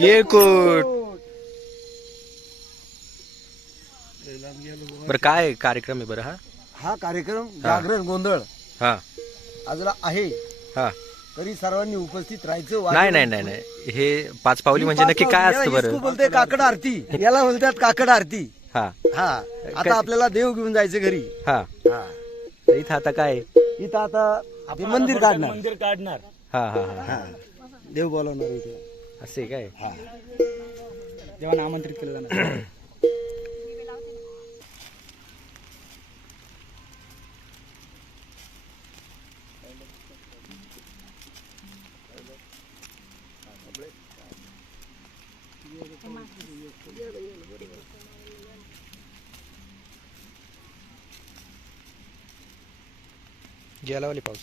येकोट. बरं काय कार्यक्रम आहे बरं हा? हा कार्यक्रम जागरण गोंधळ हा आजला आहे. हा तरी सर्वांनी उपस्थित राहायचं. नाही नाही नाही नाही, हे पाच पावली म्हणजे नक्की काय असतं बरं? बोलते काकड आरती, याला बोलतात काकड आरती. हा हा आता आपल्याला देव घेऊन जायचं घरी. हा हा तर इथं आता काय आहे? इथं आता ते मंदिर काढणार. हा हा हा हा देव बोलवणार इथे. असे काय? हा देवाला आमंत्रित केलं जाणार. गेला वाली पाऊस.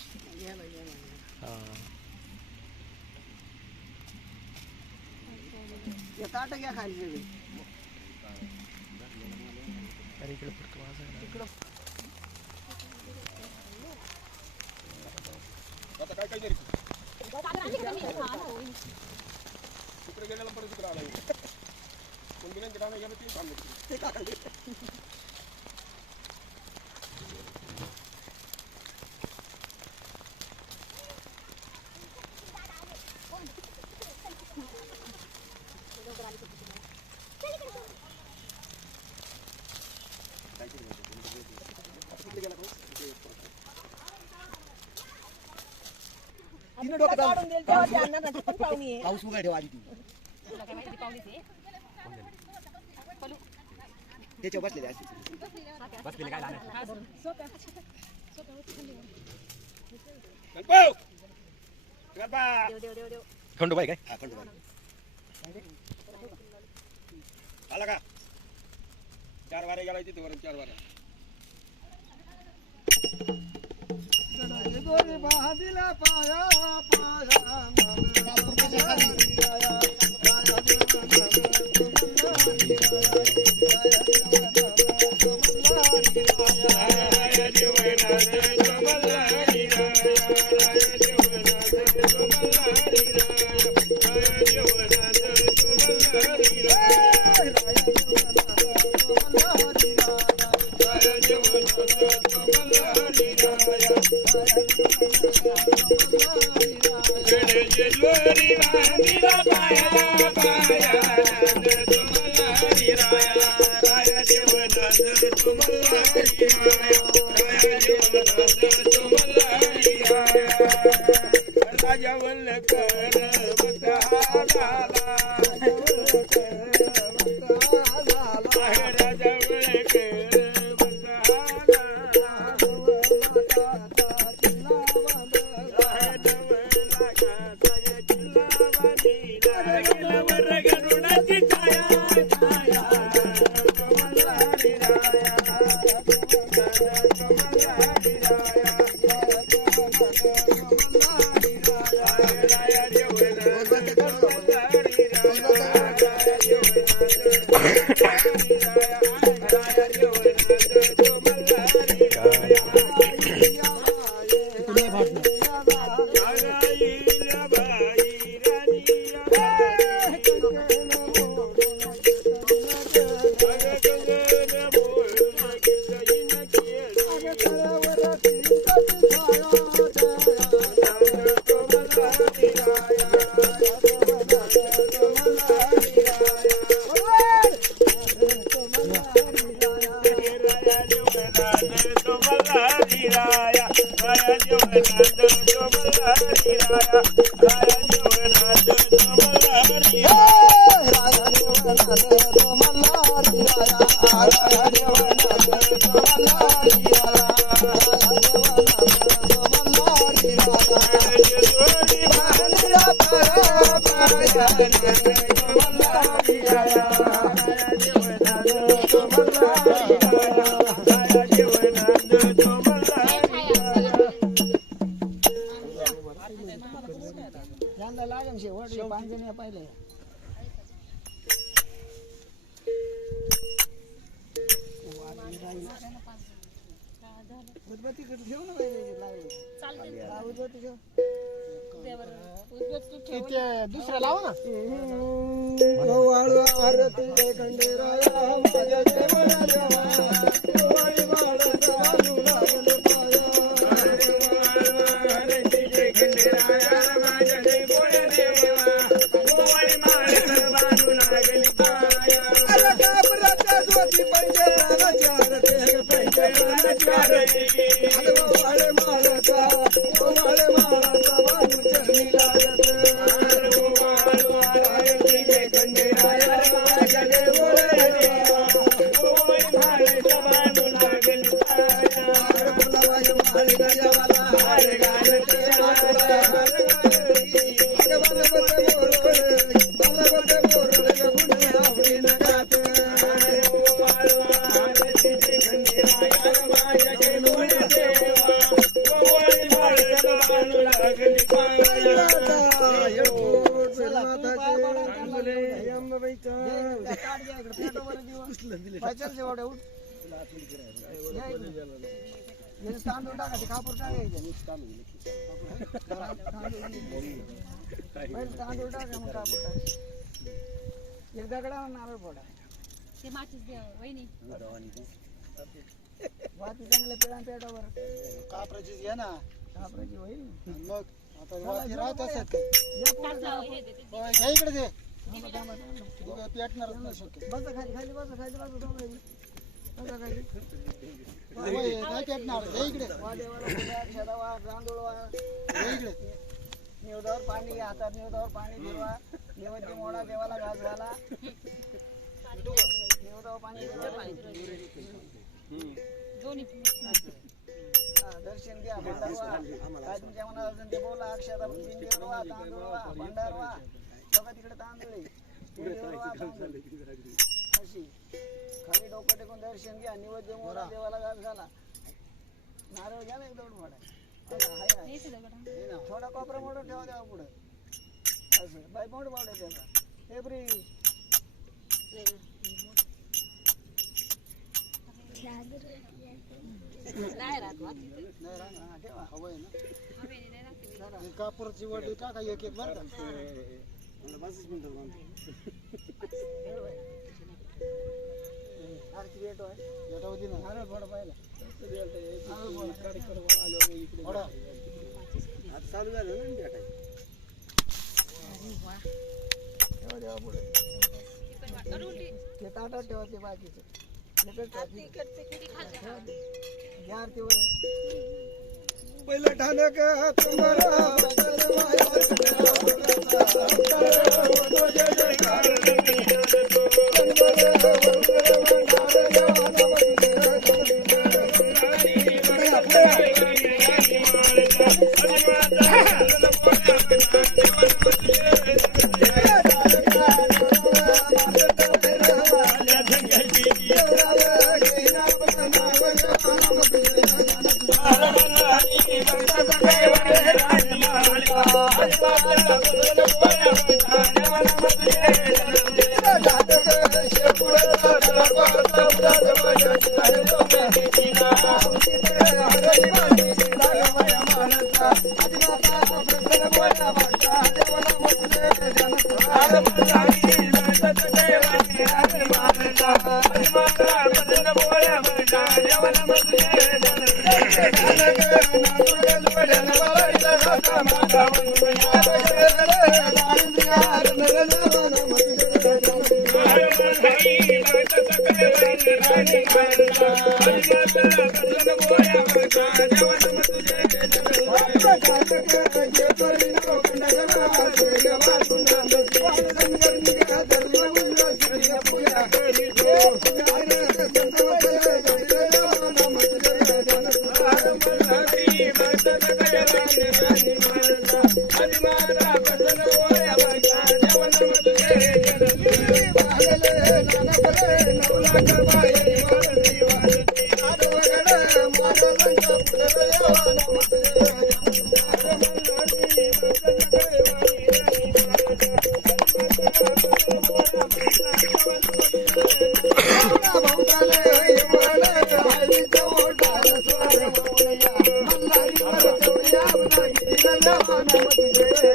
हा अरे इकडे फक्त वाजायला. पाऊस उघड ठेवा आधी ती. त्याच्या बसलेले असते. खंडोबाई काय? हा खंडोबा. आला का 4 वारे गेला तिथे वरून 4 वारे. ते दुसरं लावा ना. आरती खंडेराया माझ्या देवा तांदूळ टाकायचे कापूर टाकायचे तांदूळ टाका मग कापूर टाकायचे एक दगडावर नारळ फोडा ते माचीस द्या वहिनी वाती चांगल्या पेढा पेटावर कापराचीच घ्या ना. कापराची होईल मग आता वाती राहत असत घ्या इकडे ते पेटणारच नाही शक्य. बसा खाली खाली बसा खाली बसा बसा खाली नाही पेटणार. घ्या इकडे वा देवाला पूजा अक्षदा वा तांदूळ वा घ्या इकडे. निवदावर पाणी घ्या हातात निवदावर पाणी फिरवा देवाची मोडा देवाला घास घाला निवदावर पाणी दोन्ही दर्शन घ्या भंडार वा काय तुमच्या मनात असेल ते बोला अक्षदा पिंडीवर वा तांदूळ वा भंडार वा सगळं तिकडे तांदूळ पिंडीवर वा तांदूळ अशी खाली डोकं टेकून दर्शन घ्या निवद्य मोडा देवाला घास घाला नारळ घ्या ना एक दोन फोडा थोडा कोपरा मोडून ठेवा द्यावा पुढं असं बाई मोड मोड त्याचा एप्री नाही राहत नाही राहणार ठेवा हवं आहे ना. कापराची वडी टाका एक एक बरं का. आरती भेटो आहे येटा होती ना. नारळ फोडा पाहिला फोडा. चालू झालं ना ठेवा देवा पुढे ते ताटात ठेवा ते बाकीचे घ्या आरतीवर पहिलं ठाणक तुम्हाला Thank you.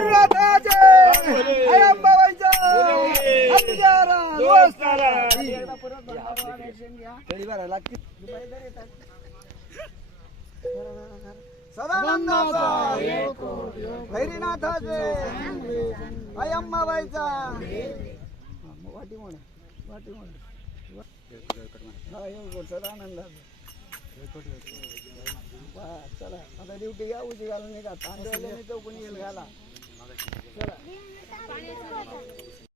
भैरवनाथाचे आई अंबाबाईचा हत्यारा दोस्तारा एकदा परत भंडारा रेशन घ्या तरी भरायला लागतील दुपारी तरी येतात सदानंदाचा भैरवनाथाचे आई अंबाबाईचा वाटी म्हणा वाटी म्हणा हा येऊ सदानंदाचा चला आता ड्युटी घ्या उजी घालून निघा तांदळाला चौकणी येईल घाला चला